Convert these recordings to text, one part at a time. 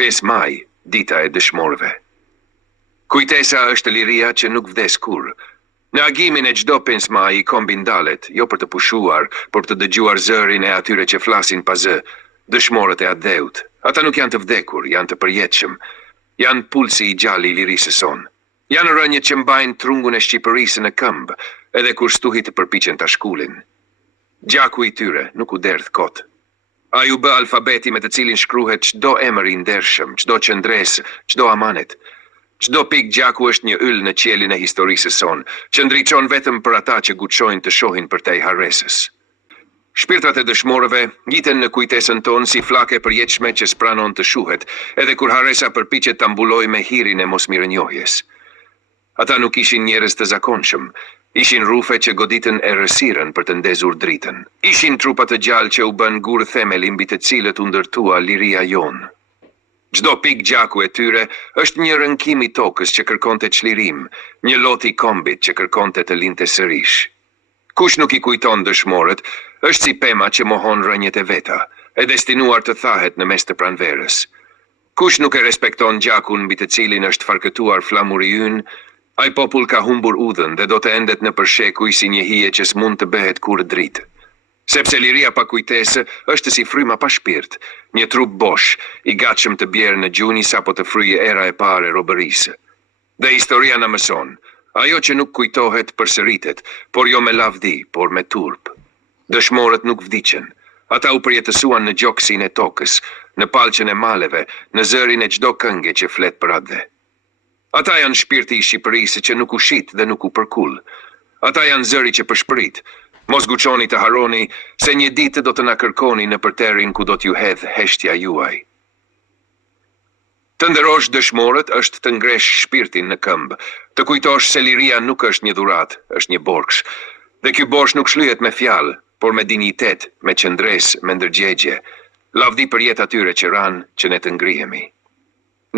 5 maj, dita e dëshmorëve. Kujtesa është liria që nuk vdes kur. Në agimin e çdo 5 maj i kombin dalet, jo për të pushuar, por për të dëgjuar zërin e atyre që flasin pa zë, dëshmorët e adheut. Ata nuk janë të vdekur, janë të përjetshëm. Janë pulsi i gjallë i lirisë son. Janë rënjët që mbajnë trungun e Shqipërisë në këmbë, edhe kur stuhi të përpiqen ta shkullin. Gjaku i tyre nuk u derdh kot. Ai u bë alfabeti me të cilin shkruhet çdo emër i ndershëm, çdo qëndres, çdo amanet. Çdo pik gjaku është një yll në qielin e historisë son, që ndriçon vetëm për ata që guxojnë të shohin përtej harresës. Shpirtrat e dëshmorëve ngiten në kujtesën tonë si flake përjetshme që spranon të shuhet, edhe kur harresa përpiqet ta mbulojë me hirin e mosmirënjohjes. Ata nuk ishin njerëz të zakonshëm, ishin rufe që goditën errësirën për të ndezur dritën. Ishin trupa të gjallë që u bën gur themeli mbi të cilët u ndërtua liria jonë. Çdo pik gjaku e tyre është një rënkim i tokës që kërkonte çlirim, një lot i kombit që kërkonte të linte sërish. Kush nuk i kujton dëshmorët, është si pema që mohon rënjet e veta, e destinuar të thahet në mes të pranverës. Kush nuk e respekton gjakun mbi të cilin është farkëtuar flamuri ynë, ai popull ka humbur udhën dhe do të endet në përshekuj si një hije që s'mund të bëhet kur dritë. Sepse liria pa kujtesë është si fryma pa shpirt, një trup bosh, i gatshëm të bjerë në gjuni sapo të fryjë era e parë e robërisë. Dhe historia na mëson, ajo që nuk kujtohet përsëritet, por jo me lavdi, por me turp. Dëshmorët nuk vdiqën. Ata u përjetësuan në gjoksin e tokës, në palqen e maleve, në zërin e çdo kënge që flet për atë. Ata janë shpirti i Shqipërisë që nuk u shit dhe nuk u përkull. Ata janë zëri që përshprit. Mos guxoni të harroni se një ditë do të na kërkoni në përterin ku do t'ju hedh heshtja juaj. Të nderosh dëshmorët është të ngresh shpirtin në këmbë, të kujtosh se liria nuk është një dhuratë, është një borxh. Dhe ky borxh nuk shlyhet me fjalë, por me dinjitet, me qëndres, me ndërgjegje. Lavdi për jetë atyre që ranë, që ne të ngrihemi.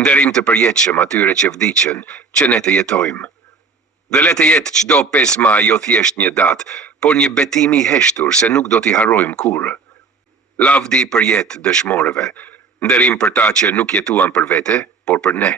Nderim të përjetshëm atyre që vdiqën, që ne të jetojmë. Dhe le të jetë çdo 5 maj jo thjesht një datë, por një betim i heshtur se nuk do t'i harrojmë kurrë. Lavdi për jetë dëshmorëve, nderim për ta që nuk jetuan për vete, por për ne.